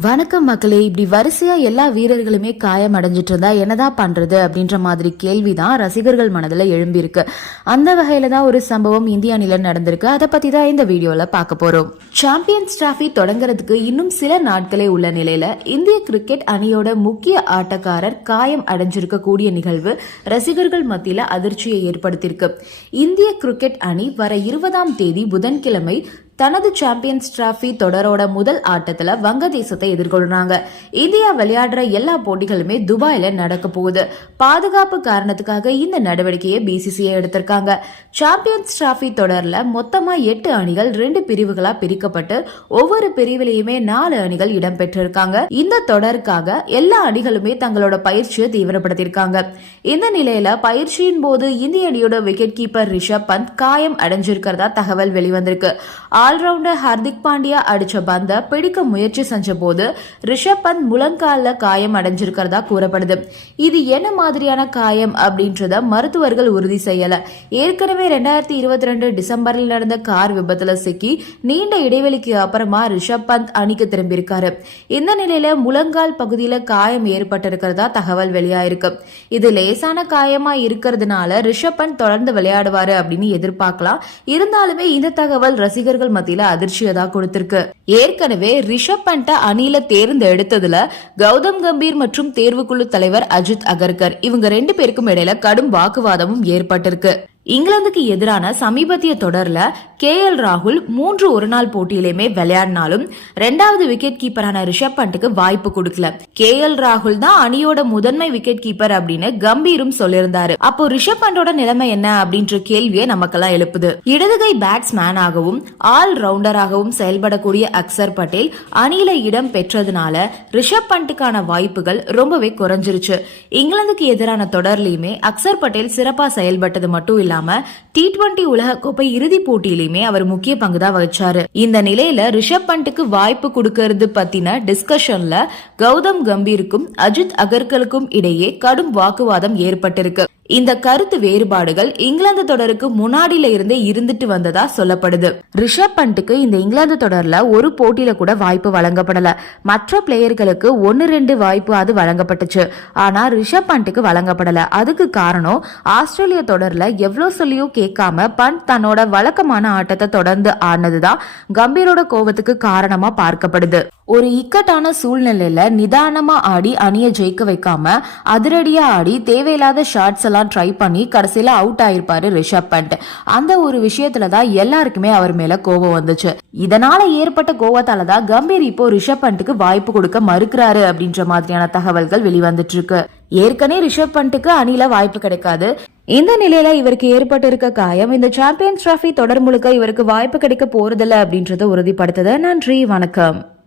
வணக்கம் மக்களே இப்படி வரிசையா எல்லா வீரர்களுமே காயம் அடைஞ்சிட்டு இருந்தா என்னதான் பண்றது அப்படின்ற மாதிரி கேள்விதான் ரசிகர்கள் மனதுல எழும்பியிருக்கு. அந்த வகையில தான் ஒரு சம்பவம் இந்திய அணில நடந்திருக்கு. அதை பத்தி தான் இந்த வீடியோல பார்க்க போறோம். சாம்பியன்ஸ் டிராஃபி தொடங்குறதுக்கு இன்னும் சில நாட்களே உள்ள நிலையில இந்திய கிரிக்கெட் அணியோட முக்கிய ஆட்டக்காரர் காயம் அடைஞ்சிருக்க கூடிய நிகழ்வு ரசிகர்கள் மத்தியில அதிர்ச்சியை ஏற்படுத்தியிருக்கு. இந்திய கிரிக்கெட் அணி வர இருபதாம் தேதி புதன்கிழமை தனது சாம்பியன்ஸ் டிராஃபி தொடரோட முதல் ஆட்டத்துல வங்கதேசத்தை எதிர்கொள்றாங்க. இந்தியா விளையாடுற எல்லா போட்டிகளுமே துபாயில நடக்க போகுது. பாதுகாப்பு காரணத்துக்காக இந்த நடவடிக்கையை பிசிசிஐ எடுத்திருக்காங்க. சாம்பியன்ஸ் டிராஃபி தொடர்ல மொத்தமா எட்டு அணிகள் ரெண்டு பிரிவுகளா பிரிக்கப்பட்டு ஒவ்வொரு பிரிவிலையுமே நாலு அணிகள் இடம்பெற்றிருக்காங்க. இந்த தொடருக்காக எல்லா அணிகளுமே தங்களோட பயிற்சியை தீவிரப்படுத்தியிருக்காங்க. இந்த நிலையில பயிற்சியின் போது இந்திய அணியோட விக்கெட் கீப்பர் ரிஷப் பந்த் காயம் அடைஞ்சிருக்கிறதா தகவல் வெளிவந்திருக்கு. ஆல்ரவுண்டர் ஹர்திக் பாண்டியா அடிச்ச பந்த பிடிக்க முயற்சி செஞ்ச போது ரிஷப் பந்த் முழங்கால காயம் அடைஞ்சிருக்கிறதா கூறப்படுது. இது என்ன மாதிரியான காயம் அப்படின்றத மருத்துவர்கள் உறுதி செய்யல. ஏற்கனவே ரெண்டாயிரத்தி இருபத்தி ரெண்டு டிசம்பரில் நடந்த கார் விபத்துல சிக்கி நீண்ட இடைவெளிக்கு அப்புறமா ரிஷப் பந்த் அணிக்கு திரும்பியிருக்காரு. இந்த நிலையில முழங்கால் பகுதியில காயம் ஏற்பட்டிருக்கிறதா தகவல் வெளியாயிருக்கு. இது லேசான காயமா இருக்கிறதுனால ரிஷப் பந்த் தொடர்ந்து விளையாடுவாரு அப்படின்னு எதிர்பார்க்கலாம். இருந்தாலுமே இந்த தகவல் ரசிகர்கள் மத்தியில அதிர்ச்சியை தான் கொடுத்திருக்கு. ஏற்கனவே ரிஷப் பண்ட அணியில தேர்ந்தெடுத்ததுல கௌதம் கம்பீர் மற்றும் தேர்வுக்குழு தலைவர் அஜித் அகர்கர் இவங்க ரெண்டு பேருக்கும் இடையில கடும் வாக்குவாதமும் ஏற்பட்டிருக்கு. இங்கிலாந்துக்கு எதிரான சமீபத்திய தொடர்ல கே எல் ராகுல் மூன்று ஒருநாள் போட்டியிலுமே விளையாடினாலும் ரெண்டாவது விக்கெட் கீப்பரான ரிஷப் பண்ட்டுக்கு வாய்ப்பு கொடுக்கல. கே எல் ராகுல் தான் அணியோட முதன்மை விக்கெட் கீப்பர் அப்படின்னு கம்பீரும் சொல்லியிருந்தாரு. அப்போ ரிஷப் பண்டோட நிலைமை என்ன அப்படின்ற கேள்வியை நமக்கெல்லாம் எழுப்புது. இடதுகை பேட்ஸ்மேன் ஆகவும் ஆல் ரவுண்டராகவும் செயல்படக்கூடிய அக்சர் பட்டேல் அணியில இடம் பெற்றதுனால ரிஷப் பண்ட்டுக்கான வாய்ப்புகள் ரொம்பவே குறைஞ்சிருச்சு. இங்கிலாந்துக்கு எதிரான தொடர்லயுமே அக்சர் பட்டேல் சிறப்பா செயல்பட்டது மட்டும் இல்லாம டி டுவெண்டி உலகக்கோப்பை இறுதிப் போட்டியிலுமே அவர் முக்கிய பங்கு தான் வகிச்சாரு. இந்த நிலையில ரிஷப் பண்ட்டுக்கு வாய்ப்பு கொடுக்கறது பத்தின டிஸ்கஷன்ல கௌதம் கம்பீருக்கும் அஜித் அகர்கலுக்கும் இடையே கடும் வாக்குவாதம் ஏற்பட்டிருக்கு. இந்த கருத்து வேறுபாடுகள் இங்கிலாந்து தொடருக்கு முன்னாடியில இருந்தே இருந்துட்டு வந்ததா சொல்லப்படுது. ரிஷப் பண்ட்டுக்கு இந்த இங்கிலாந்து தொடர்ல ஒரு போட்டியில கூட வாய்ப்பு வழங்கப்படல. மற்ற பிளேயர்களுக்கு ஒன்னு ரெண்டு வாய்ப்பு அது வழங்கப்பட்டுச்சு. ஆனா ரிஷப் பண்ட்டுக்கு வழங்கப்படல. அதுக்கு காரணம் ஆஸ்திரேலிய தொடர்ல எவ்வளவு சொல்லியோ கேட்காம பண்ட் தன்னோட வழக்கமான ஆட்டத்தை தொடர்ந்து ஆடினதுதான் கம்பீரோட கோவத்துக்கு காரணமா பார்க்கப்படுது. ஒரு இக்கட்டான சூழ்நிலையில நிதானமா ஆடி அணியை ஜெயிக்க வைக்காம அதிரடியா ஆடி தேவையில்லாத ஷாட்ஸ் எல்லாம் ட்ரை பண்ணி கடைசியில அவுட் ஆயிருப்பாரு ரிஷப் பண்ட். அந்த ஒரு விஷயத்துல தான் எல்லாருக்குமே அவர் மேல கோபம் வந்துச்சு. இதனால ஏற்பட்ட கோவத்தால தான் கம்பீர் இப்போ ரிஷப் பண்ட்டுக்கு வாய்ப்பு கொடுக்க மறுக்கிறாரு அப்படின்ற மாதிரியான தகவல்கள் வெளிவந்துட்டு இருக்கு ஏற்கனவே ரிஷப் பண்ட்டுக்கு அணில வாய்ப்பு கிடைக்காது. இந்த நிலையில இவருக்கு ஏற்பட்டு இருக்க காயம் இந்த சாம்பியன்ஸ் டிராஃபி தொடர் முழுக்க இவருக்கு வாய்ப்பு கிடைக்க போறதில்ல அப்படின்றத உறுதிப்படுத்துது. நன்றி வணக்கம்.